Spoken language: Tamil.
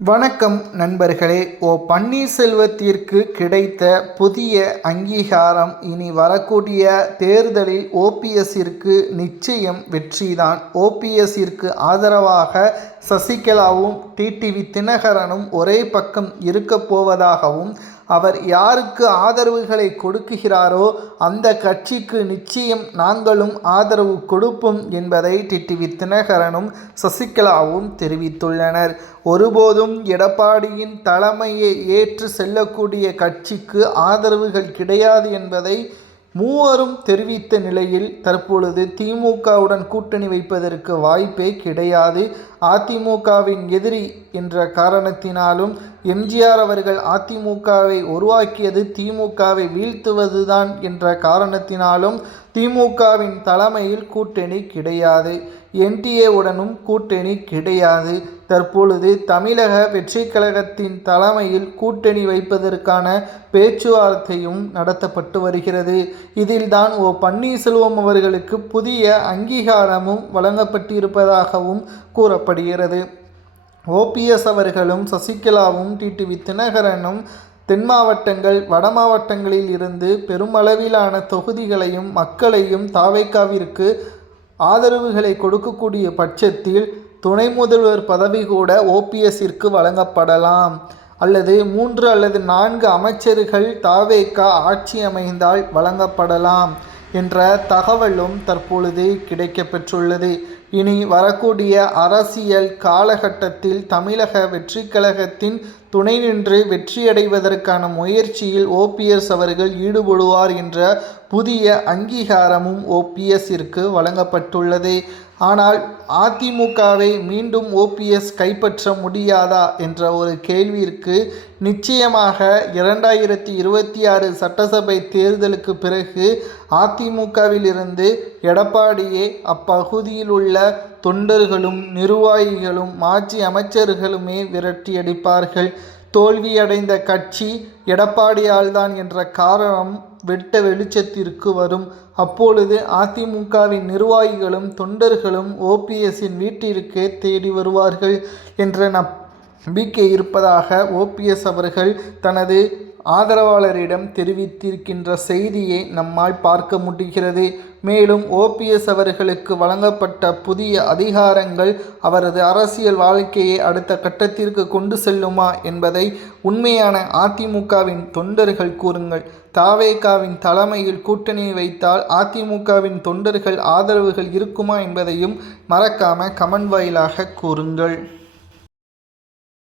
வணக்கம் நண்பர்களே. ஓ பன்னீர்செல்வத்திற்கு கிடைத்த புதிய அங்கீகாரம் இனி வரக்கூடிய தேர்தலில் ஓபிஎஸ்ஸிற்கு நிச்சயம் வெற்றிதான். ஓபிஎஸ்ஸிற்கு ஆதரவாக சசிகலாவும் டிடிவி தினகரனும் ஒரே பக்கம் இருக்கப் போவதாகவும் அவர் யாருக்கு ஆதரவுகளை கொடுக்குகிறாரோ அந்த கட்சிக்கு நிச்சயம் நாங்களும் ஆதரவு கொடுப்போம் என்பதை டிடிவி தினகரனும் சசிகலாவும் தெரிவித்துள்ளனர். ஒருபோதும் எடப்பாடியின் தலைமையை ஏற்று செல்லக்கூடிய கட்சிக்கு ஆதரவுகள் கிடையாது என்பதை மூவரும் தெரிவித்த நிலையில் தற்பொழுது திமுகவுடன் கூட்டணி வைப்பதற்கு வாய்ப்பே கிடையாது. அதிமுகவின் எதிரி என்ற காரணத்தினாலும் எம்ஜிஆர் அவர்கள் அதிமுகவை உருவாக்கியது திமுகவை வீழ்த்துவதுதான் என்ற காரணத்தினாலும் திமுகவின் தலைமையில் கூட்டணி கிடையாது. என்டிஏவுடனும் கூட்டணி கிடையாது. தற்பொழுது தமிழக வெற்றி கழகத்தின் தலைமையில் கூட்டணி வைப்பதற்கான பேச்சுவார்த்தையும் நடத்தப்பட்டு வருகிறது. இதில்தான் ஓ பன்னீர்செல்வம் அவர்களுக்கு புதிய அங்கீகாரமும் வழங்கப்பட்டிருப்பதாகவும் கூறப்படுகிறது. ஓபிஎஸ் அவர்களும் சசிகலாவும் டிடிவி தினகரனும் தென் மாவட்டங்கள் வட மாவட்டங்களில் இருந்து பெருமளவிலான தொகுதிகளையும் மக்களையும் தாவைக்காவிற்கு ஆதரவுகளை கொடுக்கக்கூடிய பட்சத்தில் துணை முதல்வர் பதவி கூட ஓபிஎஸ்ஸிற்கு வழங்கப்படலாம். அல்லது மூன்று அல்லது நான்கு அமைச்சர்கள் தாவேக்கா ஆட்சி அமைந்தால் வழங்கப்படலாம் என்ற தகவலும் தற்பொழுது கிடைக்கப்பெற்றுள்ளது. இனி வரக்கூடிய அரசியல் காலகட்டத்தில் தமிழக வெற்றி கழகத்தின் துணை நின்று வெற்றியடைவதற்கான முயற்சியில் ஓபிஎஸ் அவர்கள் ஈடுபடுவார் என்ற புதிய அங்கீகாரமும் ஓபிஎஸ்ஸிற்கு வழங்கப்பட்டுள்ளது. ஆனால் அதிமுகவை மீண்டும் ஓபிஎஸ் கைப்பற்ற முடியாதா என்ற ஒரு கேள்விற்கு நிச்சயமாக இரண்டாயிரத்தி இருபத்தி ஆறு சட்டசபை தேர்தலுக்கு பிறகு அதிமுகவிலிருந்து எடப்பாடியே அப்பகுதியில் உள்ள தொண்டர்களும் நிர்வாகிகளும் மாஜி அமைச்சர்களுமே விரட்டியடிப்பார்கள். தோல்வியடைந்த கட்சி எடப்பாடியால்தான் என்ற காரணம் வெட்ட வெளிச்சத்திற்கு வரும். அப்பொழுது அதிமுகவின் நிர்வாகிகளும் தொண்டர்களும் ஓபிஎஸ்ஸின் வீட்டிற்கே தேடி வருவார்கள் என்ற நம்பிக்கை இருப்பதாக ஓபிஎஸ் அவர்கள் தனது ஆதரவாளரிடம் தெரிவித்திருக்கின்ற செய்தியை நம்மால் பார்க்க முடிகிறது. மேலும் ஓபிஎஸ் அவர்களுக்கு வழங்கப்பட்ட புதிய அதிகாரங்கள் அவரது அரசியல் வாழ்க்கையை அடுத்த கட்டத்திற்கு கொண்டு செல்லுமா என்பதை உண்மையான அதிமுகவின் தொண்டர்கள் கூறுங்கள். தாவேகாவின் தலைமையில் கூட்டணி வைத்தால் அதிமுகவின் தொண்டர்கள் ஆதரவுகள் இருக்குமா என்பதையும் மறக்காம கமெண்ட் வாயிலாக கூறுங்கள்.